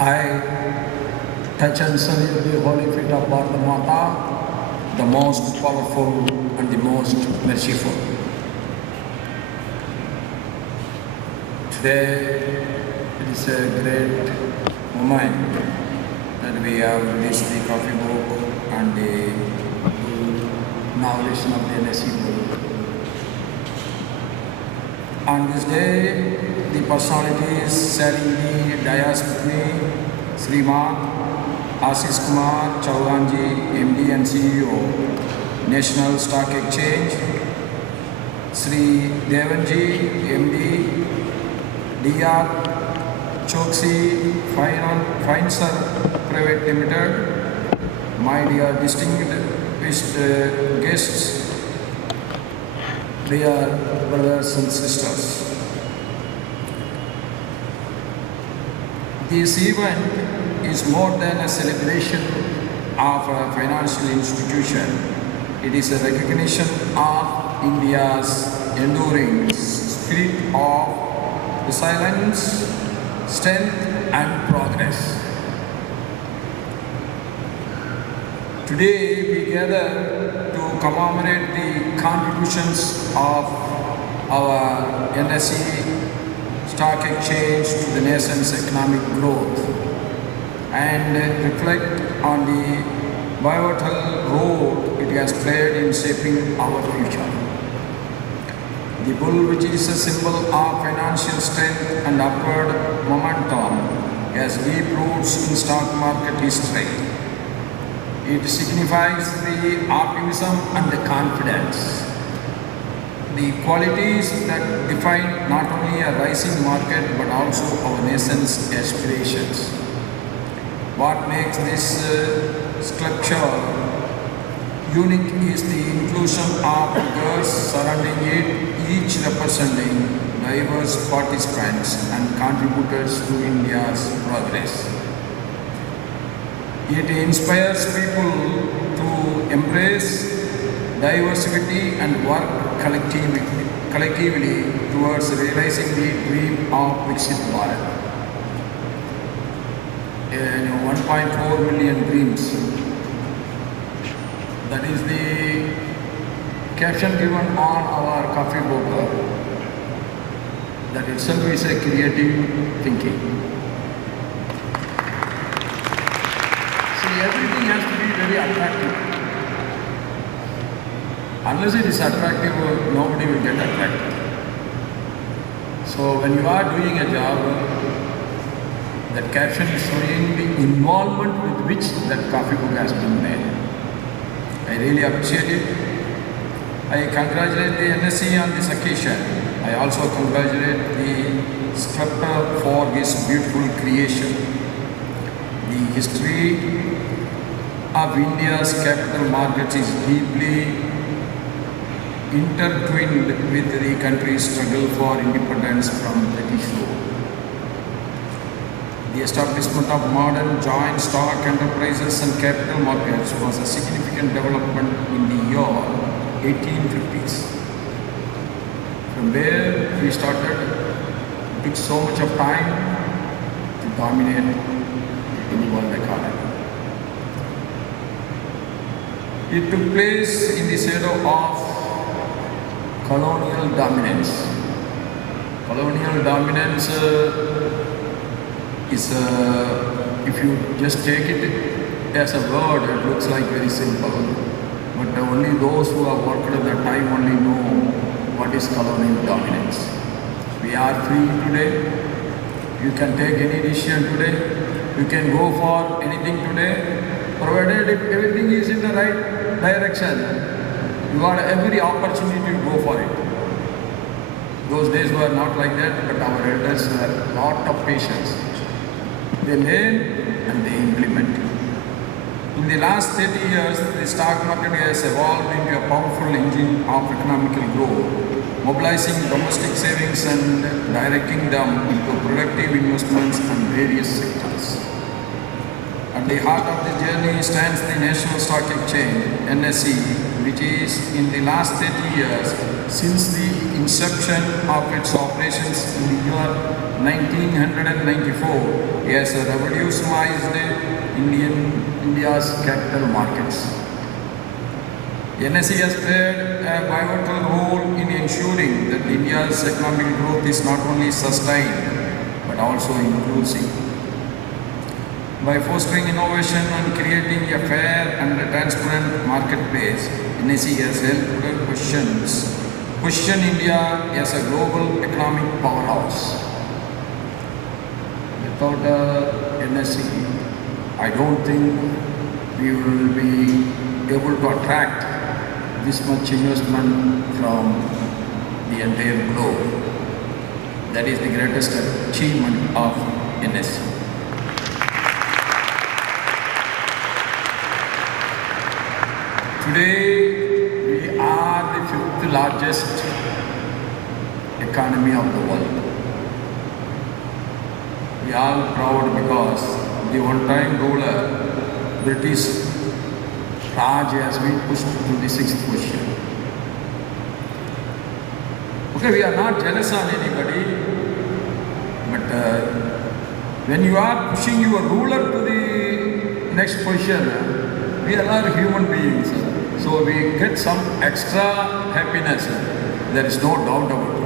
I touch and salute the holy feet of Bharata Mata, the most powerful and the most merciful. Today, it is a great moment that we have released the coffee book and the inauguration of the NSE Bull. On this day, the personalities sharing the dais with me, Sriman Ashishkumar, Chauhan ji, MD and CEO, National Stock Exchange, Sri Deven ji, MD, DRChoksey, Finserve Private Limited, my dear distinguished guests, dear brothers and sisters. This event is more than a celebration of a financial institution. It is a recognition of India's enduring spirit of resilience, strength and progress. Today we gather to commemorate the contributions of our NSE Stock Exchange to the nation's economic growth and reflect on the pivotal role it has played in shaping our future. The bull, which is a symbol of financial strength and upward momentum, has deep roots in stock market history. It signifies the optimism and the confidence, the qualities that define not only a rising market but also our nation's aspirations. What makes this sculpture unique is the inclusion of figures surrounding it, each representing diverse participants and contributors to India's progress. It inspires people to embrace diversity and work collectively towards realizing the dream of Viksit Bharat. 1.4 million dreams. That is the caption given on our coffee book. That itself is a creative thinking. See, everything has to be very attractive. Unless it is attractive, nobody will get attracted. So when you are doing a job, that caption is showing the involvement with which that coffee book has been made. I really appreciate it. I congratulate the NSE on this occasion. I also congratulate the sculptor for this beautiful creation. The history of India's capital markets is deeply intertwined with the country's struggle for independence from British rule. The establishment of modern joint stock enterprises and capital markets was a significant development in the year 1850s. From where we started, it took so much of time to dominate in the world economy. It took place in the shadow of colonial dominance. Colonial dominance is, if you just take it as a word, it looks like very simple. But only those who have worked at that time only know what is colonial dominance. We are free today. You can take any decision today. You can go for anything today, provided if everything is in the right direction. You got every opportunity to go for it. Those days were not like that, but our elders had a lot of patience. They learn and they implement. In the last 30 years, the stock market has evolved into a powerful engine of economical growth, mobilizing domestic savings and directing them into productive investments and various sectors. At the heart of the journey stands the National Stock Exchange, NSE, which is in the last 30 years since the inception of its operations in the year 1994, has revolutionized India's capital markets. NSE has played a pivotal role in ensuring that India's economic growth is not only sustained but also inclusive. By fostering innovation and creating a fair and transparent marketplace, NSE has helped position India as a global economic powerhouse. Without NSE, I don't think we will be able to attract this much investment from the entire globe. That is the greatest achievement of NSE. Today, we are the fifth largest economy of the world. We are proud because the one-time ruler, British Raj, has been pushed to the sixth position. Okay, we are not jealous on anybody, but when you are pushing your ruler to the next position, we are all human beings. So we get some extra happiness. There is no doubt about it.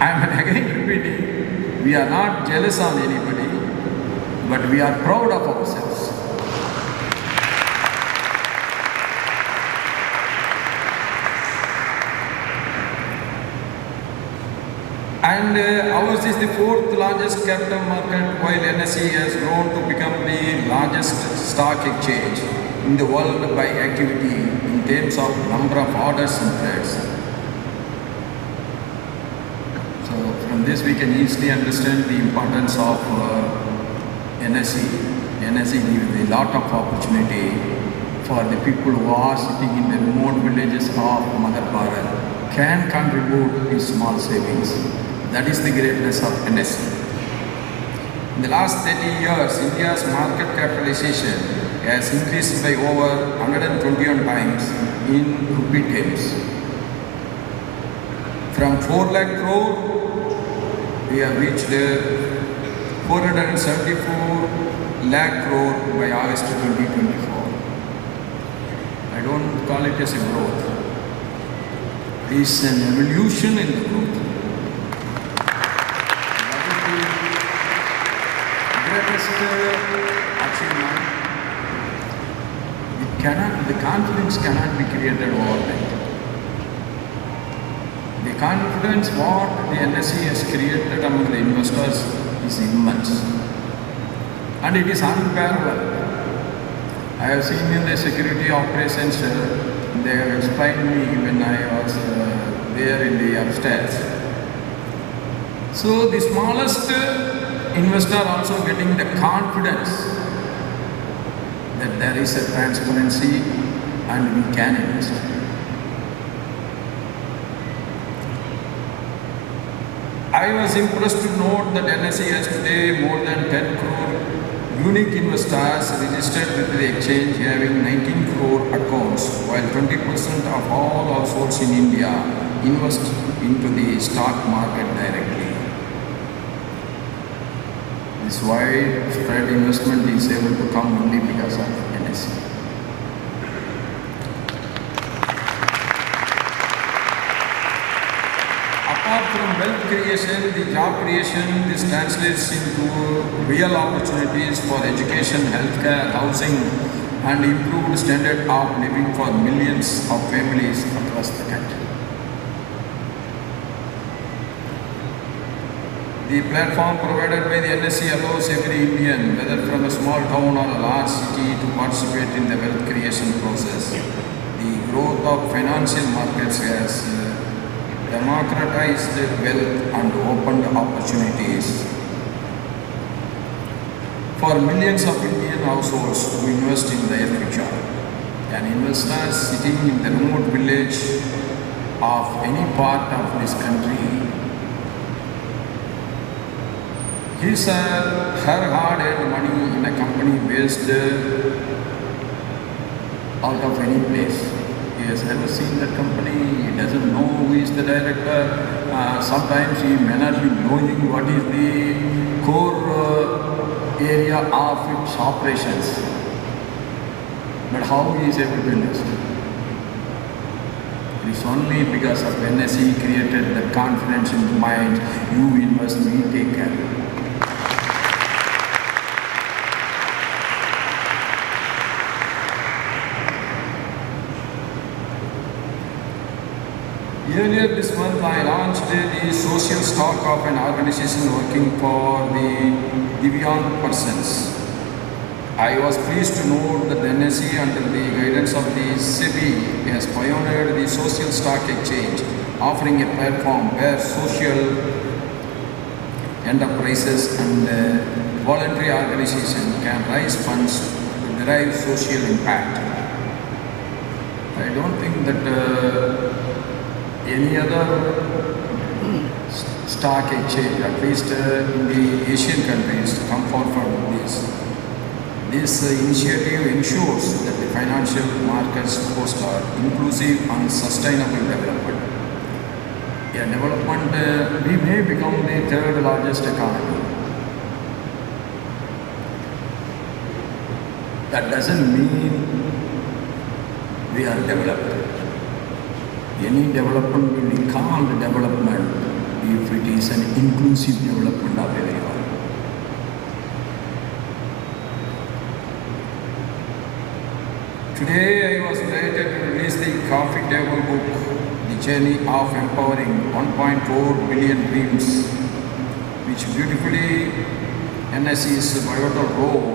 I am again repeating, we are not jealous of anybody, but we are proud of ourselves. And ours is the fourth largest capital market, while NSE has grown to become the largest stock exchange in the world by activity in terms of number of orders and trades. So from this we can easily understand the importance of NSE. NSE gives a lot of opportunity for the people who are sitting in the remote villages of Mother Bharat can contribute to small savings. That is the greatness of NSE. In the last 30 years, India's market capitalization has increased by over 121 times in rupee terms. From 4 lakh crore, we have reached 474 lakh crore by August 2024. I don't call it as a growth. It is an evolution in the growth. Achievement. The confidence cannot be created overnight. The confidence what the NSE has created among the investors is immense, and it is unparalleled. I have seen in the security operations, they have explained me when I was there in the upstairs. So the smallest investor also getting the confidence that there is a transparency and we can invest. I was impressed to note that NSE has today more than 10 crore unique investors registered with the exchange, having 19 crore accounts, while 20% of all households in India invest into the stock market directly. This widespread investment is able to come only because of NSE. Apart from wealth creation, the job creation, this translates into real opportunities for education, healthcare, housing, and improved standard of living for millions of families across the country. The platform provided by the NSE allows every Indian, whether from a small town or a large city, to participate in the wealth creation process. The growth of financial markets has democratized wealth and opened opportunities for millions of Indian households to invest in their future. An investor sitting in the remote village of any part of this country, his her hard-earned money in a company based out of any place, he has ever seen that company. He doesn't know who is the director. Sometimes he may not be knowing what is the core area of its operations. But how he is able to invest? It is only because of NSE created the confidence in the mind. You invest, we take care. Earlier this month, I launched the social stock of an organization working for the Deven persons. I was pleased to note that the NSE, under the guidance of the C.P, has pioneered the social stock exchange, offering a platform where social enterprises and voluntary organizations can raise funds to derive social impact. I don't think that any other stock exchange, at least in the Asian countries, come forward with this. This initiative ensures that the financial markets foster inclusive and sustainable development. A development, we may become the third largest economy. That doesn't mean we are developed. Any development will be called development if it is an inclusive development of everyone. Today I was delighted to release the coffee table book, The Journey of Empowering 1.4 Billion Dreams, which beautifully NSE's pivotal role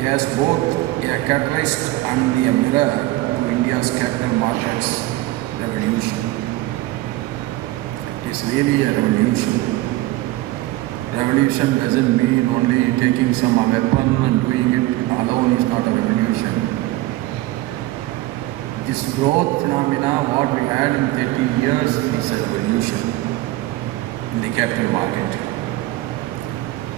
as both a catalyst and a mirror to India's capital markets revolution. It is really a revolution. Revolution doesn't mean only taking some weapon and doing it alone is not a revolution. This growth phenomena, what we had in 30 years, is a revolution in the capital market.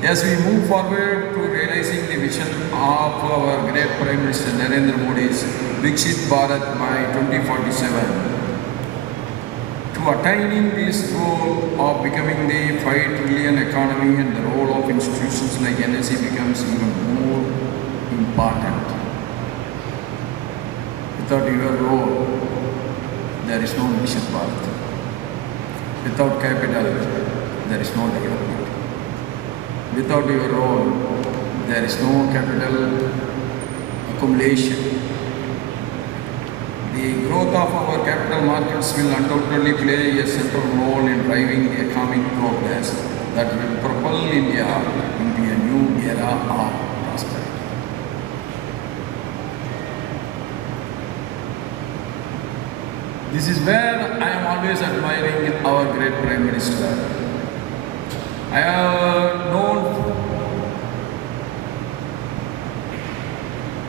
As we move forward to realizing the vision of our great Prime Minister Narendra Modi's Viksit Bharat by 2047, to attaining this goal of becoming the 5 trillion economy, and the role of institutions like NSE becomes even more important. Without your role, there is no Viksit Bharat. Without capital, there is no development. Without your role, there is no capital accumulation. The growth of our capital markets will undoubtedly play a central role in driving the economic progress that will propel India into a new era of prosperity. This is where I am always admiring our great Prime Minister. I have known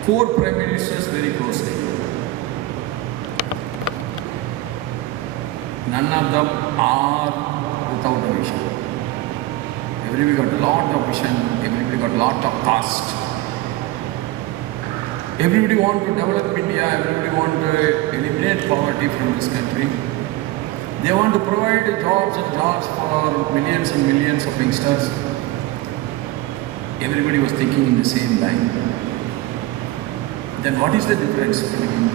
4 Prime Ministers very closely. None of them are without a vision. Everybody got a lot of vision, everybody got a lot of cost. Everybody want to develop India, everybody want to eliminate poverty from this country. They want to provide jobs and jobs for millions and millions of youngsters. Everybody was thinking in the same line. Then what is the difference between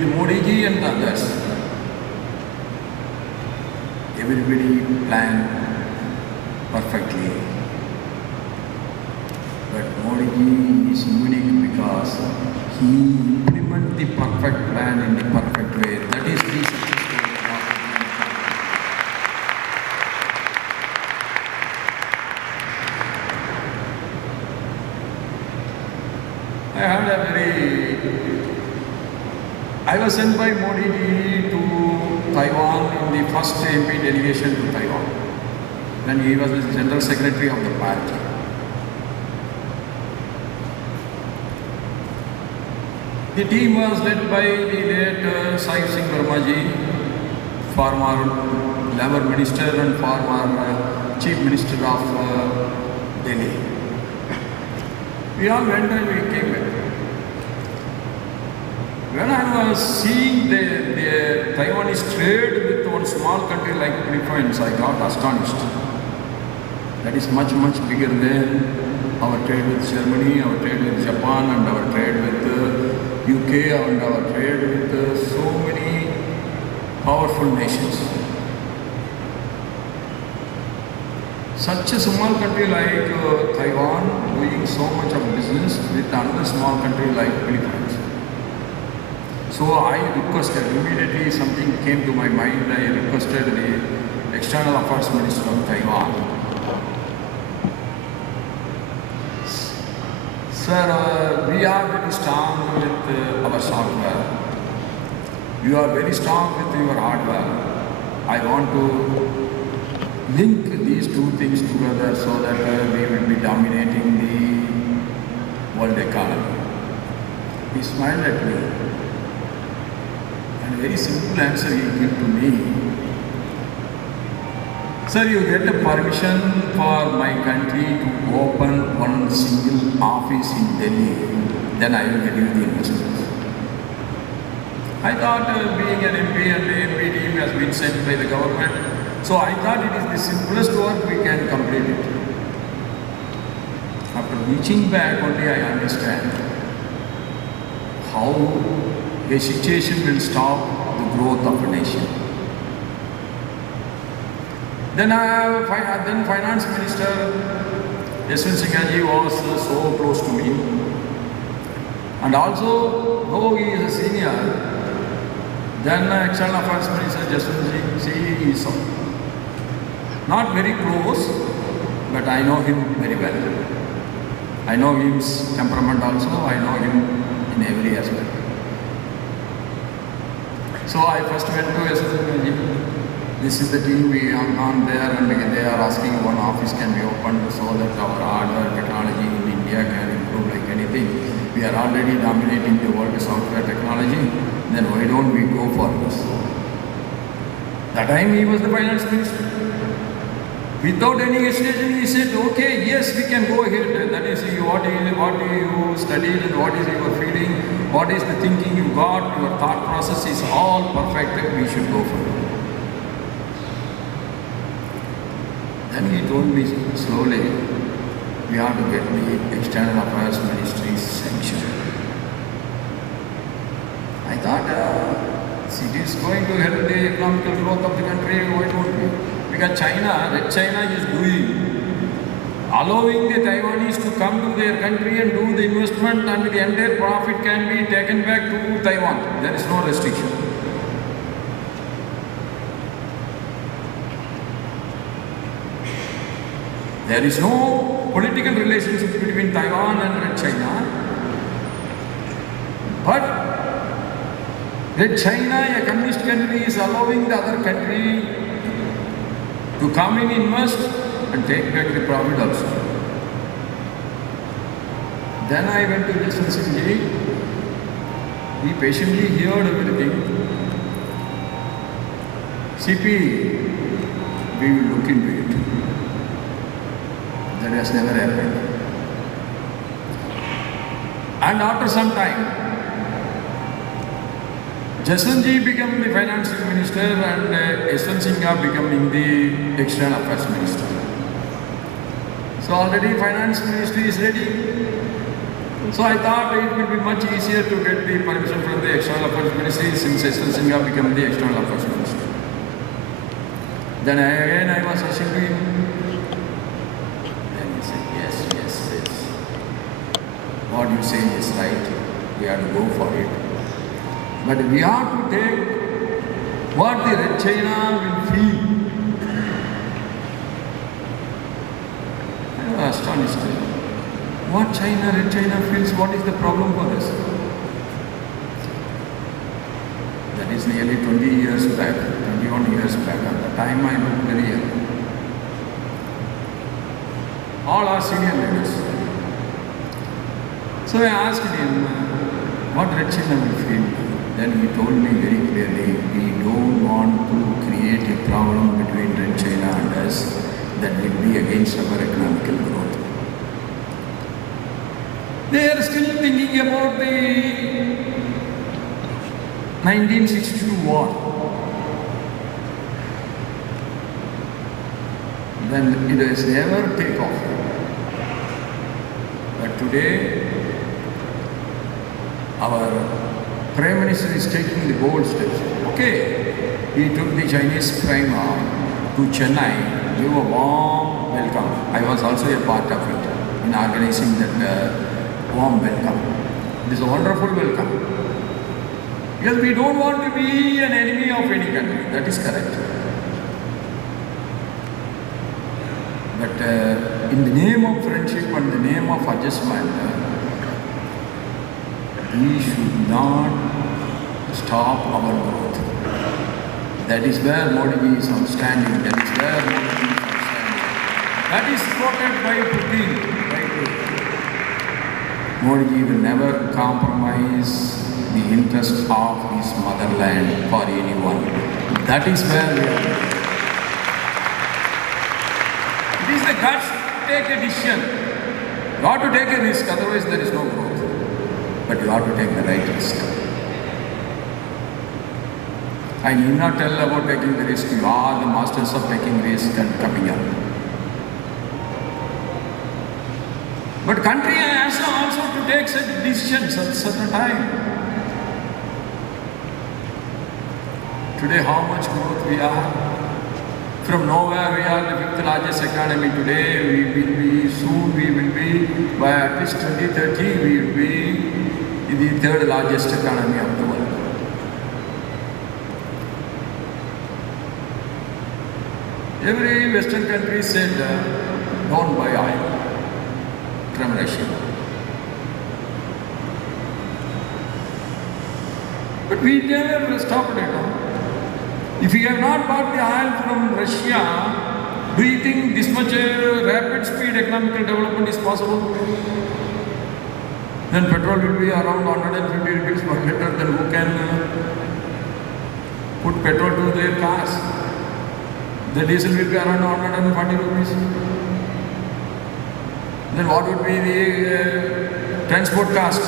the Modi ji and the others? Everybody planned perfectly. But Modi ji is unique because he implemented the perfect plan in the perfect way. That is the success story. I was sent by Modi ji to Taiwan in the first MP delegation to Taiwan, when he was the General Secretary of the party. The team was led by the late Sahib Singh Verma ji, former Labour Minister and former Chief Minister of Delhi. We all went and we came back. When I was seeing the Taiwanese trade with one small country like Philippines, I got astonished. That is much, much bigger than our trade with Germany, our trade with Japan, and our trade with UK, and our trade with so many powerful nations. Such a small country like Taiwan doing so much of business with another small country like Philippines. So I requested, immediately something came to my mind, I requested the External Affairs Minister of Taiwan. Sir, we are very strong with our software. You are very strong with your hardware. I want to link these two things together so that we will be dominating the world economy. He smiled at me. And a very simple answer he gave to me. Sir, you get a permission for my country to open one single office in Delhi, then I will get you the investments. I thought being an MP and the MP team has been sent by the government, so I thought it is the simplest work we can complete it. After reaching back only I understand how hesitation will stop the growth of a nation. Then Finance Minister Yashwant Singh was so close to me, and also though he is a senior, then External Affairs Minister Yashwant Singh is not very close, but I know him very well. I know his temperament also, I know him in every aspect. So I first went to Yashwant Singh. This is the team, we are gone there and they are asking one office can be opened so that our hardware technology in India can improve like anything. We are already dominating the world software technology, then why don't we go for this? That time he was the finance minister. Without any hesitation he said, okay, yes, we can go ahead. That is what you studied and what is your feeling, what is the thinking you got, your thought process is all perfect, we should go for it. Then he told me slowly, we have to get the External Affairs Ministry's sanction. I thought, it is going to help the economical growth of the country, why don't we? Because Red China is allowing the Taiwanese to come to their country and do the investment, and the entire profit can be taken back to Taiwan. There is no restriction. There is no political relationship between Taiwan and Red China, but Red China, a communist country, is allowing the other country to come in, invest and take back the profit also. Then I went to Yashwant Singh. He patiently heard everything. CP, we will look into it. That has never happened. And after some time, Yashwant Ji became the finance minister and Yashwant Singh becoming the external affairs minister. So already finance ministry is ready. So I thought it would be much easier to get the permission from the external affairs ministry since Yashwant Singh became the external affairs minister. Then I was asking him. What you say is right, we have to go for it. But we have to take what the Red China will feel. I was astonished. What Red China feels, what is the problem for us? That is nearly 20 years back, 21 years back. At the time I looked very young. All are senior leaders. So I asked him, what Red China will feel? Then he told me very clearly, we don't want to create a problem between Red China and us that will be against our economical growth. They are still thinking about the 1962 war. Then it has never take off. But today, our Prime Minister is taking the bold steps. Okay, he took the Chinese primer to Chennai, gave a warm welcome. I was also a part of it in organizing that warm welcome. It is a wonderful welcome. Because we don't want to be an enemy of any country. That is correct. But in the name of friendship and the name of adjustment, we should not stop our growth. That is where Modi is outstanding. That is where Modi is outstanding. That is quoted by Putin. Modi will never compromise the interest of his motherland for anyone. That is where we are. It is the guts to take a decision. You have to take a risk, otherwise there is no growth. But you have to take the right risk. I need not tell about taking the risk. You are the masters of taking risk and coming up. But country has also to take such decisions at a certain time. Today, how much growth we are? From nowhere, we are the 5th largest economy. Today, we will be, by at least 2030, we will be the 3rd largest economy of the world. Every Western country said, don't buy oil from Russia. But we never stopped it. If we have not bought the oil from Russia, do you think this much rapid speed economical development is possible? Then petrol will be around 150 rupees per liter, then who can put petrol to their cars? The diesel will be around 140 rupees. Then what would be the transport cost?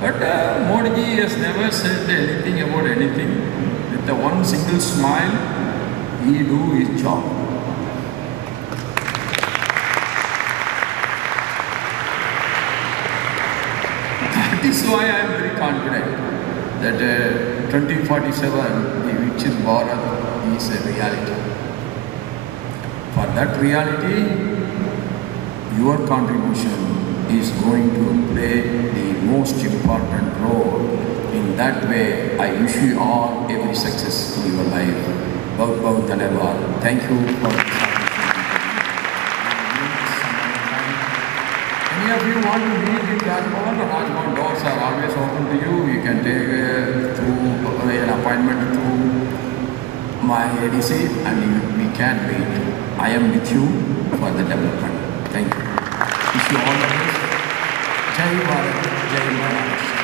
But Modi has never said anything about anything. With the one single smile, he do his job. That is why I am very confident that 2047, the Viksit Bharat is a reality. For that reality, your contribution is going to play the most important role. In that way, I wish you all every success in your life. Bahut bahut dhanyawad. Thank you for this opportunity. Any of you want to meet in Rajbhavan? The Rajbhavan doors are always open to you. You can take through an appointment through my ADC and we can meet. I am with you for the development. Thank you. Wish you all the best. Jai Bharat, Jai Bharat.